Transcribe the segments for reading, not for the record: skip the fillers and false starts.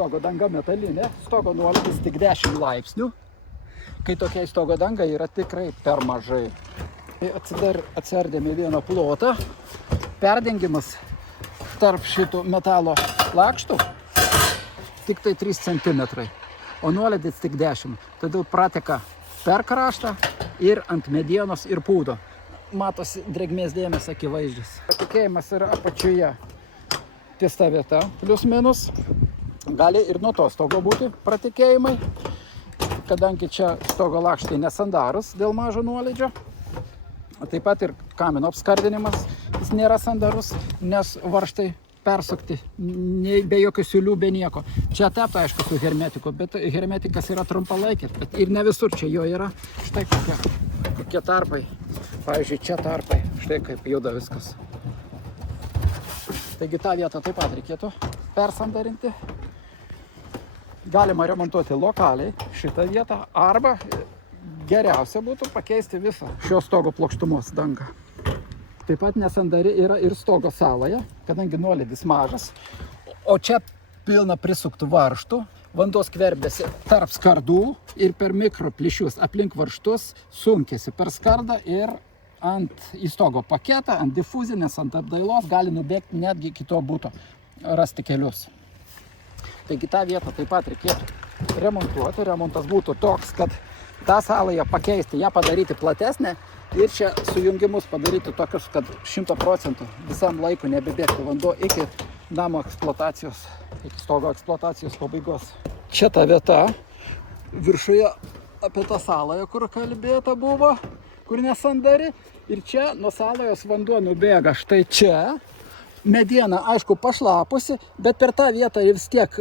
stogo danga metalinė, stogo nuolydis tik 10 laipsnių, kai tokia stogo danga yra tikrai per mažai. Atsardėme vieną plotą, perdengimas tarp šitų metalo lakštų tik tai 3 cm, o nuolydis tik 10, todėl prateka per kraštą ir ant medienos ir pūdo. Matosi drėgmės dėmės akivaizdžias. Pratekėjimas yra apačioje ties ta vieta, plius minus. Gali ir nuo to stogo būti pratekėjimai, kadangi čia stogo lakštai nesandarus dėl mažo nuolydžio. Taip pat ir kamino apskardinimas, jis nėra sandarus, nes varžtai persukti, be jokių siūlių, be nieko. Čia tepta, aišku, su hermetiku, bet hermetikas yra trumpalaikis, bet ir ne visur čia jo yra. Štai kokie tarpai. Pavyzdžiui, čia tarpai. Štai kaip juda viskas. Taigi tą vietą taip pat reikėtų persandarinti. Galima remontuoti lokaliai šitą vietą, arba geriausia būtų pakeisti visą šio stogo plokštumos dangą. Taip pat nesandari yra ir stogo saloje, kadangi nuolydis mažas, o čia pilna prisuktų varžtų, vanduo skverbiasi tarp skardų ir per mikroplyšius aplink varžtus sunkėsi per skardą ir į stogo paketą, ant difuzinės, ant apdailos gali nubėgti netgi iki to būto, rasti kelius. Taigi tą vietą taip pat reikėtų remontuoti. Remontas būtų toks, kad tą saląją pakeisti, ją padaryti platesnę ir čia sujungimus padaryti tokius, kad 100% visam laiku nebebėgtų vanduo iki namo eksploatacijos, iki stogo eksploatacijos pabaigos. Čia ta vieta, viršuje apie tą saląją, kur kalbėta buvo, kur nesandari, ir čia nuo salojos vanduo nubėga štai čia. Mediena, aišku, pašlapusi, bet per tą vietą vis tiek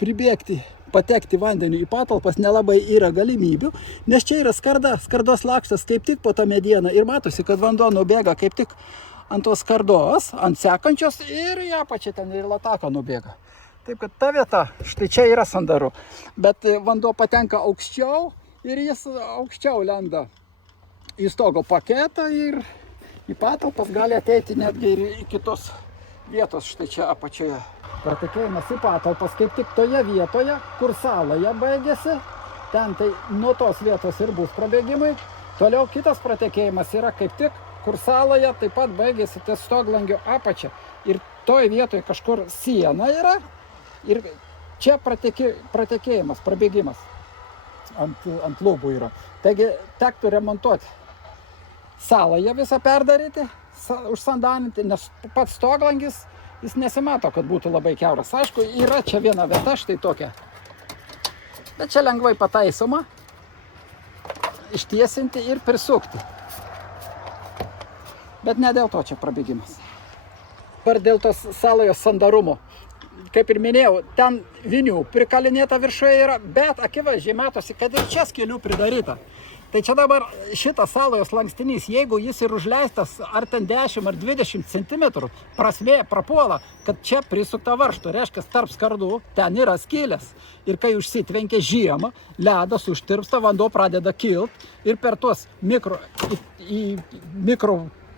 pribėgti, patekti vandeniu į patalpas nelabai yra galimybių, nes čia yra skarda, skardos lakštas kaip tik po tą medieną ir matosi, kad vanduo nubėga kaip tik ant tos skardos, ant sekančios ir ją pačią ten ir latako nubėga. Taip kad ta vieta, štai čia yra sandaru, bet vanduo patenka aukščiau ir jis aukščiau lenda į stogo paketą ir į patalpas gali ateiti netgi ir į kitos vietos, štai čia apačioje. Pratekėjimas į patalpas kaip tik toje vietoje, kur saloje baigėsi, ten tai nuo tos vietos ir bus prabėgimai. Toliau kitas pratekėjimas yra kaip tik, kur saloje taip pat baigėsi ties stoglangio apačia. Ir toj vietoje kažkur siena yra ir čia pratekėjimas, prabėgimas ant lubų yra. Taigi tektų remontuoti saląją visą perdaryti, užsandaninti, nes pats stoglangis jis nesimato, kad būtų labai kiauras. Aišku, yra čia viena vieta, štai tokia. Bet čia lengvai pataisoma, ištiesinti ir prisukti. Bet ne dėl to čia prabėgimas. Dabar dėl tos salojos sandarumo. Kaip ir minėjau, ten vinių prikalinėta viršuje yra, bet akivaizdžiai matosi, kad ir čia skylių pridaryta. Tai čia dabar šitas salojos lankstinys, jeigu jis ir užleistas ar ten 10 ar 20 cm, prasmė prapuola, kad čia prisukta varžtų, reiškia tarp skardų ten yra skylės. Ir kai užsitvenkia žiemą, ledas užtirpsta, vanduo pradeda kilt ir per tuos mikro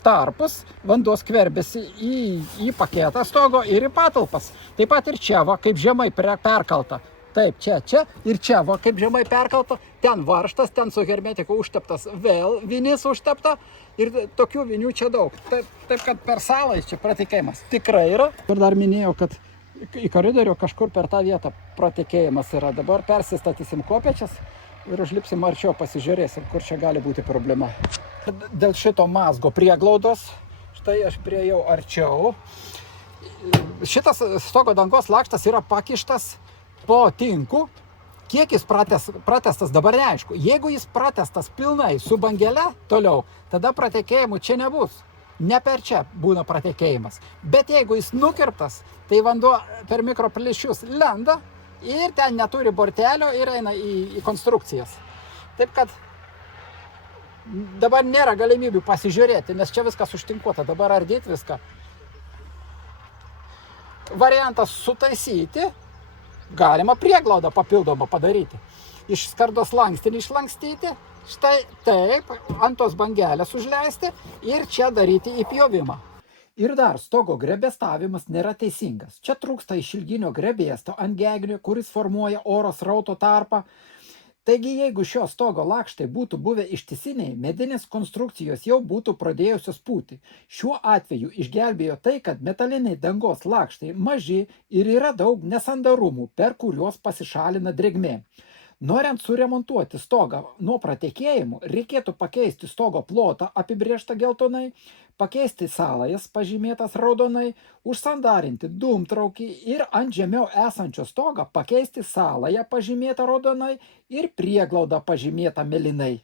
tarpus vanduo skverbiasi į paketą stogo ir į patalpas. Taip pat ir čia, va, kaip žemai perkalta. Taip, čia ir čia, va, kaip žemai perkalta, ten varžtas, ten su hermetiku užteptas, vėl vinis užtepta ir tokių vinių čia daug. Taip kad per salą čia pratekėjimas tikrai yra. Ir dar minėjau, kad į koridorių kažkur per tą vietą pratekėjimas yra. Dabar persistatysim kopėčias ir užlipsim arčiau, pasižiūrėsim, kur čia gali būti problema. Dėl šito mazgo prieglaudos, štai aš priejau arčiau. Šitas stogo dangos lakštas yra pakištas po tinku. Kiek jis pratestas dabar neaišku. Jeigu jis pratestas pilnai su bangele toliau, tada pratekėjimų čia nebus. Ne per čia būna pratekėjimas. Bet jeigu jis nukirptas, tai vanduo per mikroplyšius lenda ir ten neturi bortelio ir eina į konstrukcijas. Taip kad dabar nėra galimybių pasižiūrėti, nes čia viskas užtinkuota. Dabar ardyti viską. Variantas sutaisyti. Galima prieglaudą papildomą padaryti. Iš skardos lankstinį išlankstyti, štai taip, ant tos bangelės užleisti ir čia daryti įpjovimą. Ir dar stogo grebestavimas nėra teisingas. Čia trūksta išilginio grebėsto ant gegnio, kuris formuoja oro srauto tarpą. Taigi, jeigu šio stogo lakštai būtų buvę ištisiniai, medinės konstrukcijos jau būtų pradėjusios pūti. Šiuo atveju išgelbėjo tai, kad metaliniai dangos lakštai maži ir yra daug nesandarumų, per kuriuos pasišalina drėgmė. Norint suremontuoti stogą nuo pratekėjimų, reikėtų pakeisti stogo plotą apibrėžtą geltonai, pakeisti salajas pažymėtas raudonai, užsandarinti dūmtraukį ir ant žemiau esančio stogą pakeisti salają pažymėtą raudonai ir prieglaudą pažymėtą mėlynai.